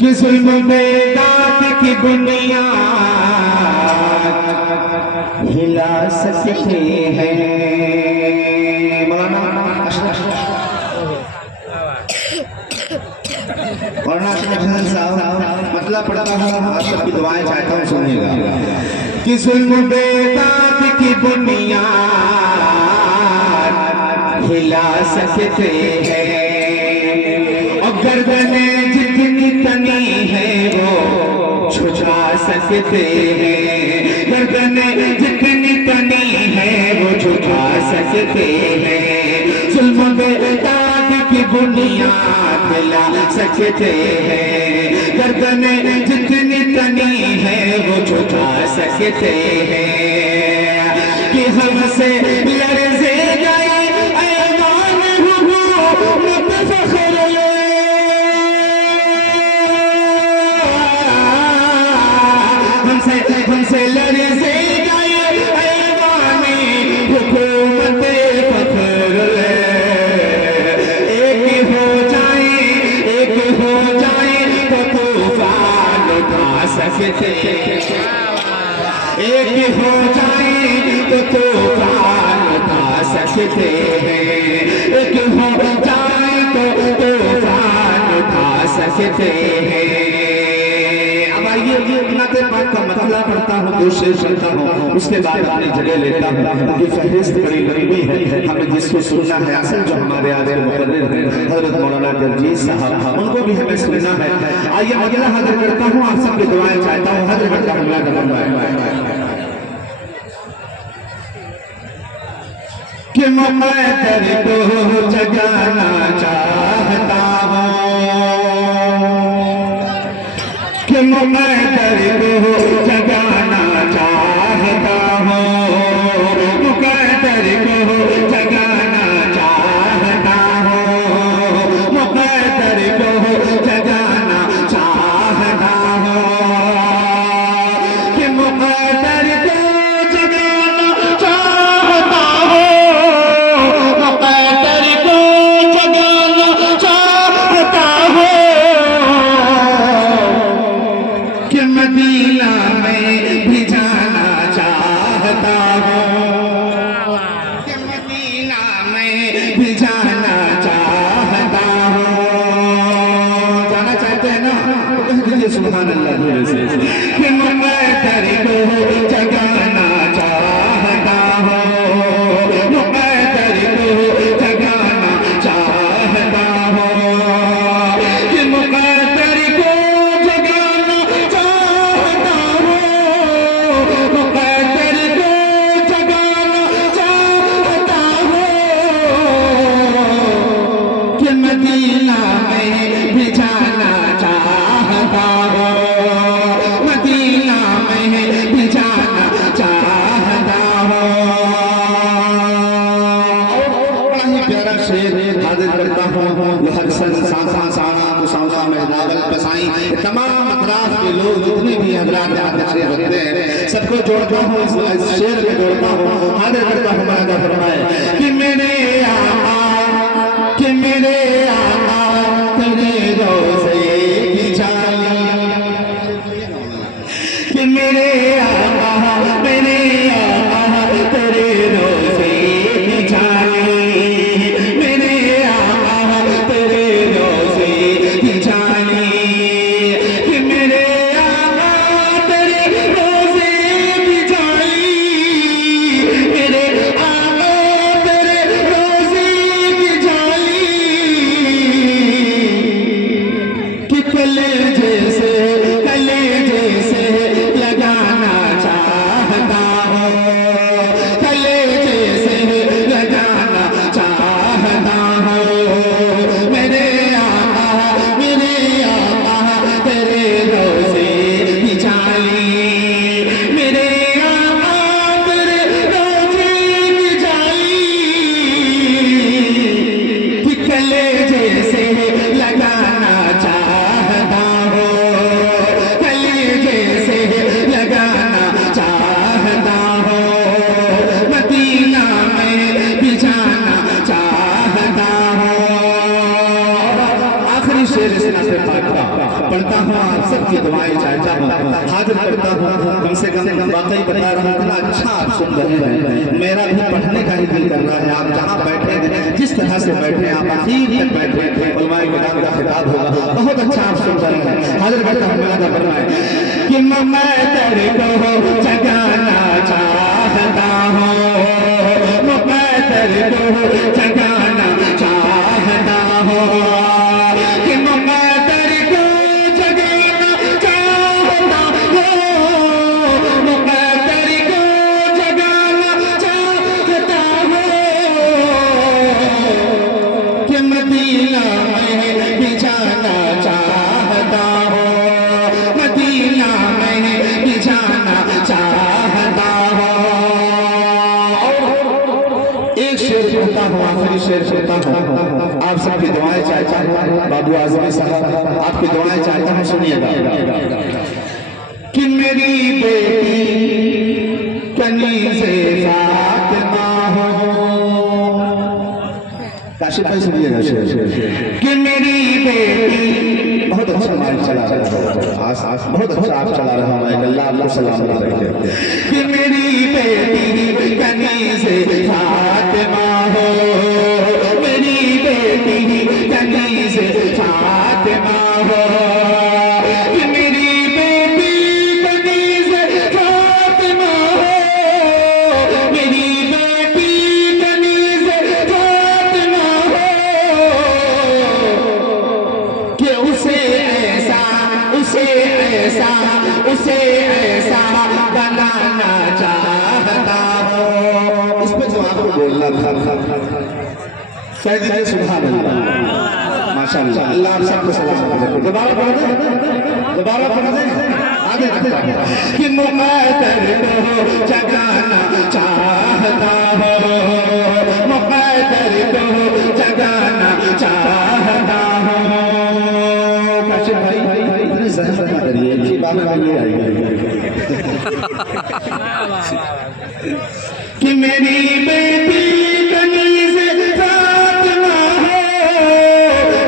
کہ ظلم بیداد کی بنیاد ہلا سکتے ہیں مولانا اشرف صاحب مطلب پڑھتا ہوں آپ سب کی دعائیں چاہتا ہوں سنیے گا کہ ظلم بیداد کی بنیاد ہلا سکتے ہیں اور گردنیں جتنی تنی ہے وہ جھکا سکتے ہیں گردنیں جتنی تنی ہے وہ جھکا سکتے ہیں ظلم بیداد کی بنیاد ہلا سکتے ہیں گردنیں جتنی تنی ہے وہ جھکا سکتے ہیں کہ ہم سے لرزے گئے ایمان ہو متفخر ہم سے لرزے گئے ایمان حکومت فخر ایک ہو جائیں تو طوفان اٹھا سکتے ایک ہو جائیں تو طوفان اٹھا سکتے ہیں ایک ہو جائیں تو طوفان اٹھا سکتے ہیں اب آئیے نعت پاک کا مطلع پڑھتا ہوں دو شعر پڑھتا ہوں اس کے بعد اپنی جگہ لیتا ہوں یہ فہرست بڑی لمبی ہے ہمیں جس کو سننا ہے اصل جو ہمارے آدھے مقرر ہیں حضرت مولانا جرجیز صاحب ان کو بھی ہمیں سننا ہے آئیے اگلا حاضر کرتا ہوں آپ سب کی دعائیں چاہتا ہوں حضرت کرتا ہوں اللہ کا فرمائے کہ مقدر کو جگانا چاہتا ہوں کہ مقدر کو جگانا چاہتا ہوں مقدر کو جگانا چاہتا ہوں مقدر کو جگانا چاہتا ہوں کہ مقدر کو جگانا چاہتا ہوں مقدر کو جگانا چاہتا ہوں کہ مدینہ میں بھی جانا چاہتا ہوں کہ مدینہ میں بھی جانا چاہتا ہوں جانا چاہتے ہیں نا کہہ دیجئے سبحان اللہ دورے سے کہ مقدر کو جگانا چاہتا ہوں مقدر کو جگانا چاہتا ہوں کہ مقدر کو جگانا چاہتا ہوں مقدر کو جگانا چاہتا ہوں کہ مدینہ میں بھی جانا چاہتا ہوں مدینہ میں بھی جانا چاہتا ہوں بڑا ہی پیارا شعر حاضر کرتا ہوں یہ ہر سن سانسان سانا مساوسا مہدابل پسائیں تمام اطراف کے لوگ جتنے بھی حضرات یہاں تشریف رکھتے ہیں سب کو جوڑتا ہوں اس شعر میں جوڑتا ہوں حاضر کرتا ہوں مہدہ فرمائے کہ میرے آقا تیرے روزے کی جالی کہ میرے آقا تیرے روزے کی جالی میرے آقا تیرے روزے کی جالی کہ میرے آقا تیرے روزے کی جالی میرے آقا تیرے روزے کی جالی کہ کلیجے سے لگانا چاہتا ہوں کلیجے سے لگانا چاہتا ہوں میرے آقا تیرے روزے کی جالی میرے آقا تیرے روزے کی جالی کہ کلیجے سے لگانا چاہتا ہوں آپ سب کی دعائیں چاہتا ہوں حاضر کرتا ہوں کم سے کم واقعی بتا رہا ہوں اتنا اچھا آپ سن رہے ہیں میرا بھی پڑھنے کا ہی دل کر رہا ہے آپ جہاں بیٹھے ہیں جس طرح سے بیٹھے ہیں آپ اخیر تک بیٹھے ہیں علماء کرام کا خطاب ہوگا بہت اچھا آپ سن رہے ہیں حاضر کرتا ہوں میرا فرمائے کہ میں تیرے کو جگانا چاہتا ہوں میں تیرے کو جگانا چاہتا ہوں کہ میں تیرے کو جگانا چاہتا ہوں میں تیرے کو جگانا چاہتا ہوں کہ مدینہ میں بھی جانا چاہتا ہوں مدینہ میں بھی جانا چاہتا ہوں ایک شعر پڑھتا ہوں آخری شعر پڑھتا ہوں آپ سب کی دعائیں چاہتا ہوں بابو اعظمی صاحب آپ کی دعائیں چاہتا ہوں سنیے گا کہ میری بیٹی کنیز فاطمہ ہو کاشف بھائی سنیے گا شعر کہ میری بیٹی بہت اچھا مائک چلا رہا ہے بہت اچھا آپ چلا رہا ہوں اللہ آپ کو سلامت رکھے کہ میری بیٹی کنیز فاطمہ ہو میری بیٹی کنیز فاطمہ ہو کہ میری بیٹی کنیز فاطمہ ہو میری بیٹی کنیز فاطمہ ہو کہ اسے ایسا بنانا چاہتا ہوں اس پہ جو آپ کو بولنا تھا سیدنا سبحان اللہ ماشاءاللہ اللہ آپ سب کو سلام دوبارہ پڑھ دیں آگے کہ مقدر کو جگانا چاہتا ہوں مقدر کو جگانا چاہتا ہوں کاشف بھائی اتنی زحمت نہ کریے اچھی بات یہ آئی کہ میری بیٹی کنیز فاطمہ ہو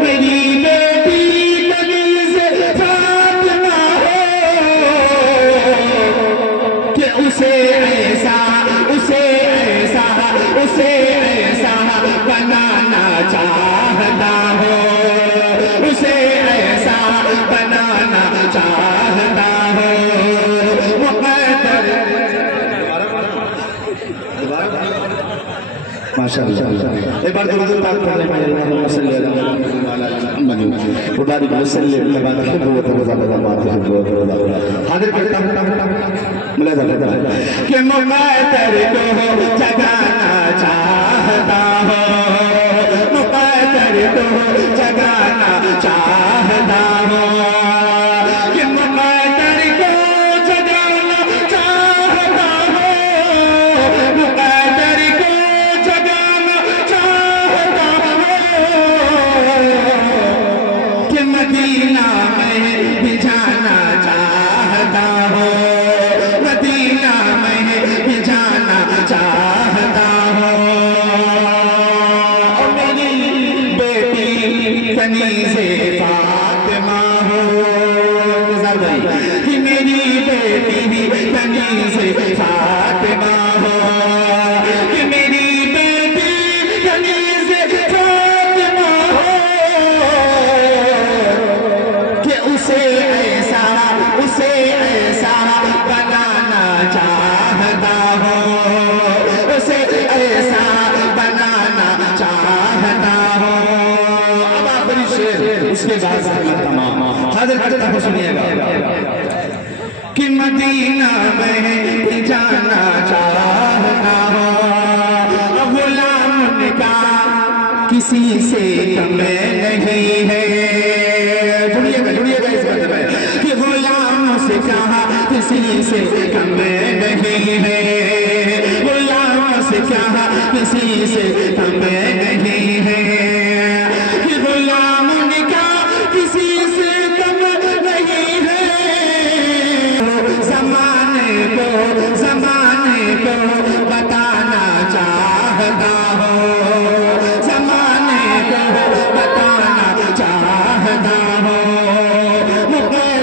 میری بیٹی کنیز فاطمہ ہو کہ اسے ایسا بنانا چاہتا ہو اسے ایسا بنانا چاہتا ہو ماشاءاللہ ایک بار درود پاک پڑھنے میں اللہم صلی اللہ علیہ وسلم وبارک وسلم کما تحب وترضى كما تحب وترضى حاضر کرتا ہوں ملاحظہ کرتا ہوں کہ میں تیرے کو جگانا چاہتا ہوں میں تیرے کو جگانا چاہتا ہوں کہ میں تیرے کو جگانا چاہتا ہوں میں تیرے کو جگانا چاہتا ہوں کہ مدینہ میں بھی جانا چاہتا ہوں مدینہ میں بھی جانا چاہتا ہوں اور میری بیٹی کنیز فاطمہ ہو کہ میری بیٹی کنیز فاطمہ ہو کہ میری بیٹی کنیز فاطمہ ہو کہ اسے ایسا بنانا چاہتا ہوں اسے ایسا بنانا چاہتا ہوں اب آخری شعر اس کے بعد تمام حاضر کرتا ہوں سنیے گا کہ مدینہ میں جانا چاہتا ہوں غلام کا کسی سے کم نہیں ہے جڑیے گا اس بات میں کہ غلام سے کہا کسی سے کم نہیں ہے غلام سے کہا کسی سے کم نہیں ہے کہ غلام کا کسی سے کم نہیں ہے زمانے کو بتانا چاہتا ہوں زمانے کو بتانا چاہتا